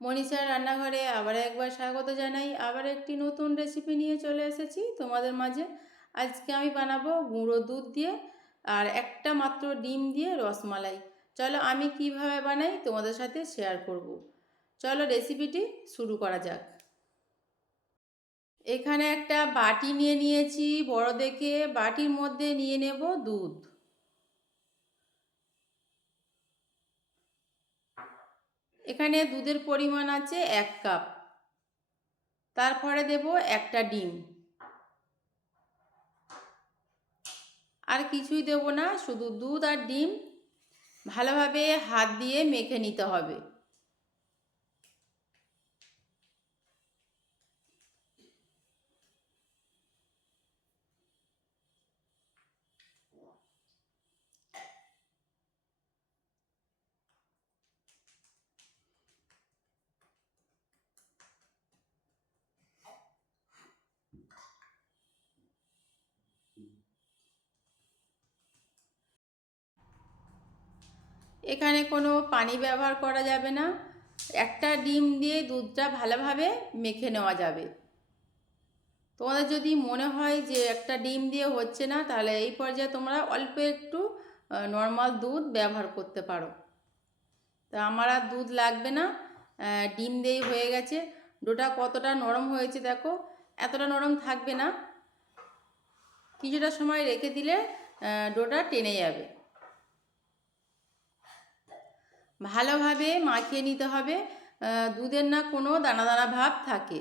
মনীষার রান্নাঘরে আবার একবার স্বাগত জানাই। আবার একটি নতুন রেসিপি নিয়ে চলে এসেছি তোমাদের মাঝে। আজকে আমি বানাবো গুঁড়ো দুধ দিয়ে আর একটা মাত্র ডিম দিয়ে রসমালাই। চলো আমি কীভাবে বানাই তোমাদের সাথে শেয়ার করব। চলো রেসিপিটি শুরু করা যাক। এখানে একটা বাটি নিয়ে নিয়েছি। বড় দেখে বাটির মধ্যে নিয়ে নেব দুধ। এখানে দুধের পরিমাণ আছে এক কাপ। তারপরে দেব একটা ডিম। আর কিছুই দেব না, শুধু দুধ আর ডিম। ভালোভাবে হাত দিয়ে মেখে নিতে হবে। এখানে কোনো পানি ব্যবহার করা যাবে না। একটা ডিম দিয়ে দুধটা ভালোভাবে মেখে নেওয়া যাবে। তোমাদের যদি মনে হয় যে একটা ডিম দিয়ে হচ্ছে না, তাহলে এই পর্যায়ে তোমরা অল্প একটু নর্মাল দুধ ব্যবহার করতে পারো। তা আমার আর দুধ লাগবে না ডিম দিয়েই হয়ে গেছে। ডোটা কতটা নরম হয়েছে দেখো, এতটা নরম থাকবে না। কিছুটা সময় রেখে দিলে ডোটা টেনে যাবে। ভালোভাবে মাখিয়ে নিতে হবে দুধের না কোনো দানা দানা ভাব থাকে।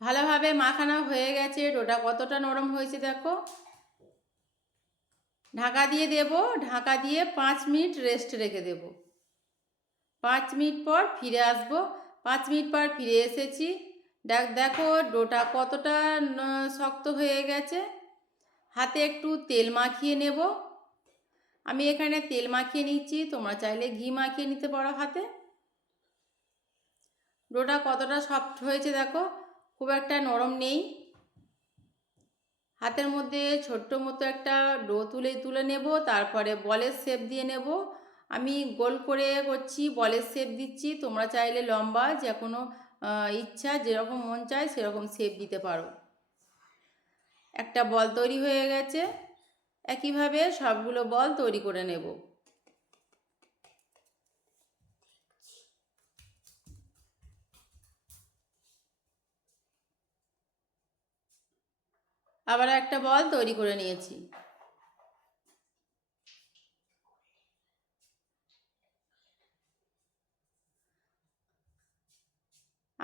ভালোভাবে মাখানো হয়ে গেছে, ডোটা কতটা নরম হয়েছে দেখো। ঢাকা দিয়ে দেব, ঢাকা দিয়ে পাঁচ মিনিট রেস্ট রেখে দেব। পাঁচ মিনিট পর ফিরে আসব। পাঁচ মিনিট পর ফিরে এসেছি। দেখো ডোটা কতটা শক্ত হয়ে গেছে। হাতে একটু তেল মাখিয়ে নেব। আমি এখানে তেল মাখিয়ে নিচ্ছি। তোমরা চাইলে ঘি মাখিয়ে নিতে পারো হাতে। ডোটা কতটা সফট হয়েছে দেখো, খুব একটা নরম নেই। হাতের মধ্যে ছোট্ট মতো একটা ডো তুলে তুলে নেব। তারপরে বলের শেপ দিয়ে নেব। আমি গোল করে করছি, বলের শেপ দিচ্ছি, তোমরা চাইলে লম্বা যে কোনো ইচ্ছা, যেরকম মন চায় সেরকম শেপ দিতে পারো। একটা বল তৈরি হয়ে গেছে, একইভাবে সবগুলো বল তৈরি করে নেব। আবার একটা বল তৈরি করে নিয়েছি।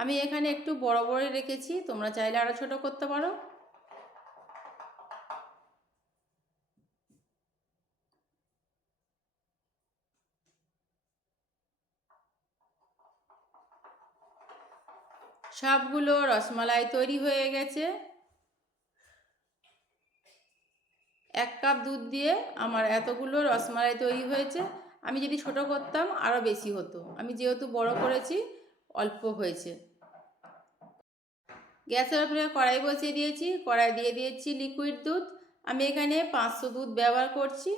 আমি এখানে একটু বড় বড় রেখেছি, তোমরা চাইলে আরও ছোট করতে পারো। সবগুলো রসমালাই তৈরি হয়ে গেছে। এক কাপ দুধ দিয়ে আমার এতগুলো রসমালাই তৈরি হয়েছে। আমি যদি ছোট করতাম আরও বেশি হতো। আমি যেহেতু বড় করেছি, অল্প হয়েছে। গ্যাসের উপরে কড়াই বসিয়ে দিয়েছি, কড়াই দিয়ে দিয়েছি লিকুইড দুধ। আমি এখানে পাঁচশো দুধ ব্যবহার করছি,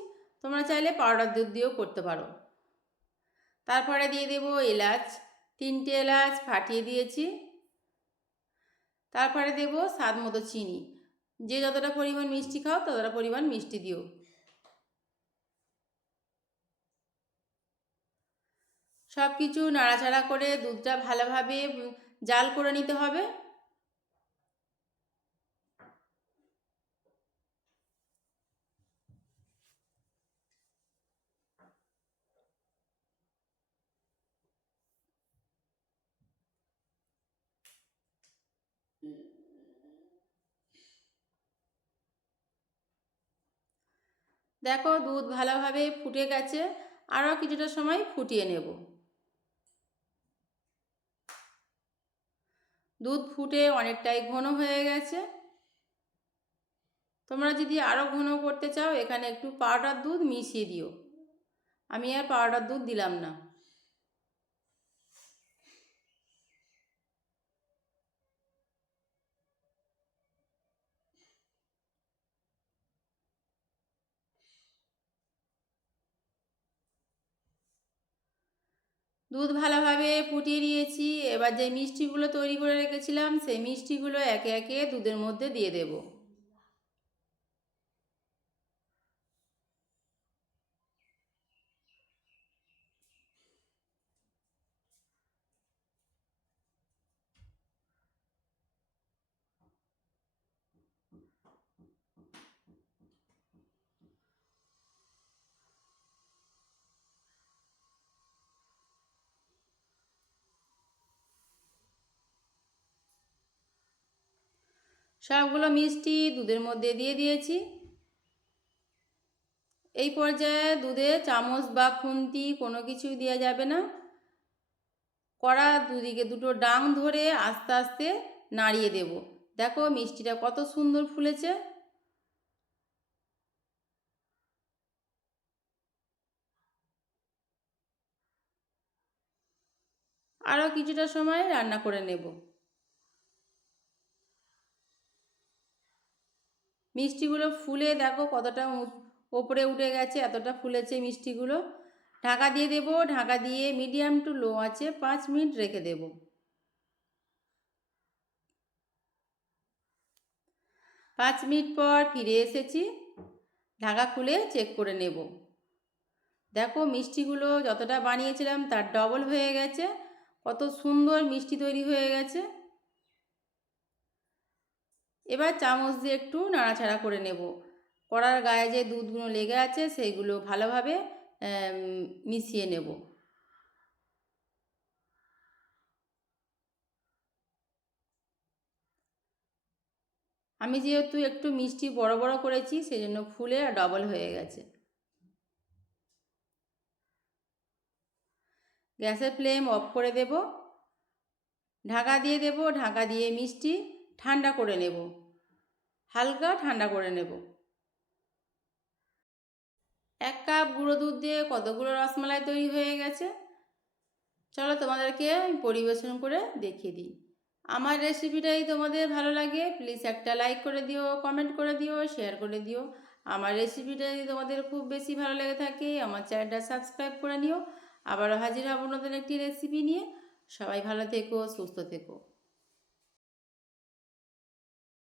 তোমরা চাইলে পাউডার দুধ দিয়েও করতে পারো। তারপরে দিয়ে দেব এলাচ, তিনটে এলাচ ফাটিয়ে দিয়েছি। তারপরে দেব স্বাদ মতো চিনি। যে যতটা পরিমাণ মিষ্টি খাও, ততটা পরিমাণ মিষ্টি দিও। সব কিছু নাড়াচাড়া করে দুধটা ভালোভাবে জাল করে নিতে হবে। দেখো দুধ ভালোভাবে ফুটে গেছে, আরও কিছুটা সময় ফুটিয়ে নেব। দুধ ফুটে অনেকটাই ঘন হয়ে গেছে। তোমরা যদি আরও ঘন করতে চাও, এখানে একটু পাউডার দুধ মিশিয়ে দিও। আমি আর পাউডার দুধ দিলাম না। দুধ ভালোভাবে ফুটিয়ে নিয়েছি। এবার যে মিষ্টিগুলো তৈরি করে রেখেছিলাম, সেই মিষ্টিগুলো একে একে দুধের মধ্যে দিয়ে দেব। সবগুলো মিষ্টি দুধের মধ্যে দিয়ে দিয়েছি। এই পর্যায়ে দুধে চামচ বা খুন্তি কোনো কিছুই দেওয়া যাবে না। কড়া দুদিকে দুটো ডাং ধরে আস্তে আস্তে নাড়িয়ে দেব। দেখো মিষ্টিটা কত সুন্দর ফুলেছে। আরও কিছুটা সময় রান্না করে নেব। মিষ্টিগুলো ফুলে দেখো কতটা ওপরে উঠে গেছে, এতটা ফুলেছে মিষ্টিগুলো। ঢাকা দিয়ে দেব, ঢাকা দিয়ে মিডিয়াম টু লো আছে, পাঁচ মিনিট রেখে দেব। পাঁচ মিনিট পর ফিরে এসেছি, ঢাকা খুলে চেক করে নেব। দেখো মিষ্টিগুলো যতটা বানিয়েছিলাম তার ডবল হয়ে গেছে, কত সুন্দর মিষ্টি তৈরি হয়ে গেছে। এবার চামচ দিয়ে একটু নাড়াচাড়া করে নেব। কড়ার গায়ে যে দুধগুলো লেগে আছে সেইগুলো ভালোভাবে মিশিয়ে নেব। আমি যেহেতু একটু মিষ্টি বড় বড় করেছি সেই জন্য ফুলে ডবল হয়ে গেছে। গ্যাসের ফ্লেম অফ করে দেব। ঢাকা দিয়ে দেব, ঢাকা দিয়ে মিষ্টি। ঠান্ডা করে নেব। হালকা ঠান্ডা করে নেব। এক কাপ গুঁড়ো দুধ দিয়ে কতগুলো রসমালাই তৈরি হয়ে গেছে? চলো তোমাদেরকে আমি পরিবেশন করে দেখিয়ে দিই। আমার রেসিপিটাই তোমাদের ভালো লাগে প্লিজ একটা লাইক করে দিও কমেন্ট করে দিও শেয়ার করে দিও। আমার রেসিপিটা যদি তোমাদের খুব বেশি ভালো লেগে থাকে, আমার চ্যানেলটা সাবস্ক্রাইব করে নিও। আবারও হাজির হব নতুন একটি রেসিপি নিয়ে। সবাই ভালো থেকো, সুস্থ থেকো।